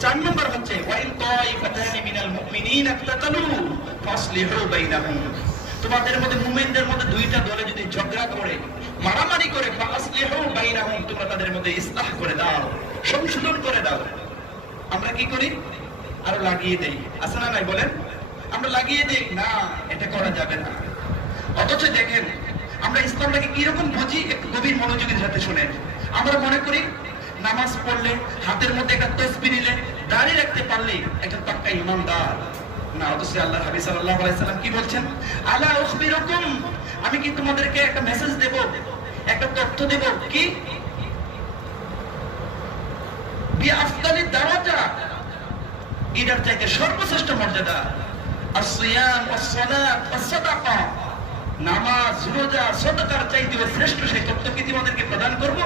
চার নম্বর হচ্ছে তোমাদের মধ্যে, মুমিনদের মধ্যে দুইটা দলে যদি ঝগড়া করে, মারামারি করে, ফাসলিহু বাইনাহুম, তোমরা তাদের মধ্যে ইসলাহ করে দাও, সংশোধন করে দাও। আমরা কি করি? আরও লাগিয়ে দেই। আছে না নাই বলেন? আমরা লাগিয়ে দেই, না, এটা করা যাবে না। অথচ দেখেন, আমরা ইসলামটাকে কীরকম বুঝি? একটু গভীর মনোযোগের সাথে শুনেন। আমরা মনে করি নামাজ পড়লে, হাতের মধ্যে একটা তসবি নিলে, দাঁড়িয়ে রাখতে পারলে একটা পাক্কা ইমানদার। না, অথচ আল্লাহ কি বলছেন? আমি কি তোমাদেরকে একটা মেসেজ দেব? একটা তথ্য দেব? কি? বি আফদালি চাইতে সর্বশ্রেষ্ঠ মর্যাদা। আসিয়াম ওয়াসসালাত ওয়াসসাদাকা নামাজ, রোজা, সদকার চাইতে শ্রেষ্ঠ সেই তথ্য কি তোমাদেরকে প্রদান করব?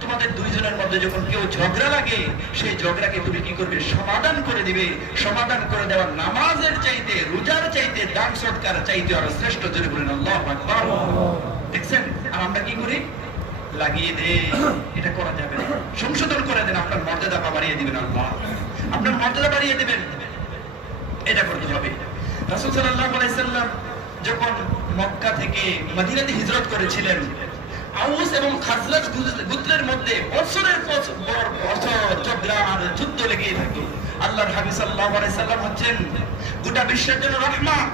তোমাদের দুইজনের মধ্যে যখন কেউ ঝগড়া লাগে সেই ঝগড়াকে তুমি কি করবে? সমাধান করে দিবে। সমাধান করে দেওয়া নামাজের চাইতে, রোজার চাইতে, দান সৎকার চাইতে আরও শ্রেষ্ঠ। জোরে বলেন দেখছেন? আর আমরা কি করি? লাগিয়ে দে। এটা করা যাবে সংশোধন করে দেন, আপনার মর্যাদা বাড়িয়ে দিবেন, আল্লাহ। আপনার মর্যাদা বাড়িয়ে দিবেন। এটা করতে হবে। রাসূল সাল্লাল্লাহু আলাইহি সাল্লাম যখন মক্কা থেকে মদিনাতে হিজরত করেছিলেন আউস এবং খাজরাজ গোত্রের মধ্যে বছরের বছর আর যুদ্ধ লেগেই থাকতো। আল্লাহর হাবিব সাল্লাল্লাহু আলাইহি সাল্লাম হচ্ছেন গোটা বিশ্বের জন্য রহমত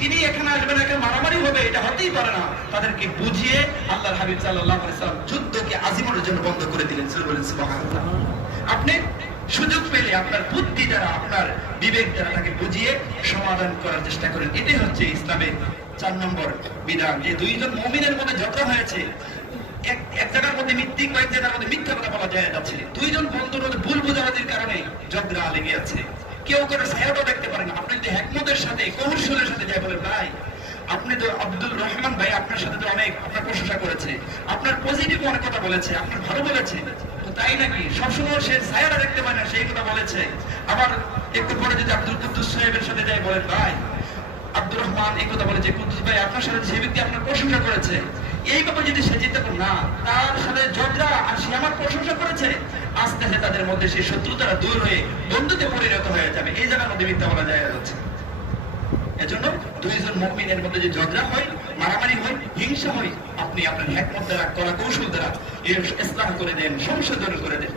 তিনি এখানে আসবেন এখানে মারামারি হবে, এটা হতেই পারে না। তাদেরকে বুঝিয়ে আল্লাহর হাবিব সাল্লাল্লাহু আলাইহি সাল্লাম যুদ্ধকে আজিমের জন্য বন্ধ করে দিলেন। বলেন, সুবহানাল্লাহ। আপনি সুযোগ পেলে আপনার বুদ্ধি দ্বারা, আপনার বিবেক দ্বারা তাকে বুঝিয়ে সমাধান করার চেষ্টা করেন। এটাই হচ্ছে ইসলামের চার নম্বর বিধান, যে দুইজন মমিনের মধ্যে ঝগড়া হয়েছে, এক জায়গার মধ্যে কয়েক জায়গার মধ্যে মিথ্যা কথা বলা যায় যাচ্ছে দুইজন বন্ধুর মধ্যে ভুল কারণে ঝগড়া লেগে আছে। কেউ দেখতে পারেন আপনি যদি হ্যাকমতের সাথে, কৌশলের সাথে বলেন, ভাই, আপনি তো আব্দুল রহমান ভাই, আপনার সাথে তো অনেক আপনার প্রশংসা করেছে। আপনার পজিটিভ অনেক কথা বলেছে, আপনার ভালো বলেছে। তো তাই নাকি? সবসময় সে ছায়াটা দেখতে পায় না, সেই কথা বলেছে। আবার একটু পরে যদি আব্দুল কুদ্দুস সাহেবের সাথে বলেন ভাই, আব্দুর রহমান এই কথা বলেছে কুদ্দুস ভাই, আপনার সাথে যে ব্যক্তি আপনার প্রশংসা করেছে এইভাবে যদি সে যেতে পারে না, তার সাথে ঝগড়া আর সে আমার প্রশংসা করেছে, আস্তে আস্তে তাদের মধ্যে সেই শত্রুতারা দূর হয়ে বন্ধুতে পরিণত হয়ে যাবে। এই জায়গার মধ্যে মিথ্যা বলা যায় যাচ্ছে এজন্য দুইজন মুমিনের মধ্যে যে ঝগড়া হয়, মারামারি হয়, হিংসা হয়, আপনি আপনার হ্যাকমত দ্বারা করা কৌশল দ্বারা ইসলাম করে দেন, সংশোধন করে দেন।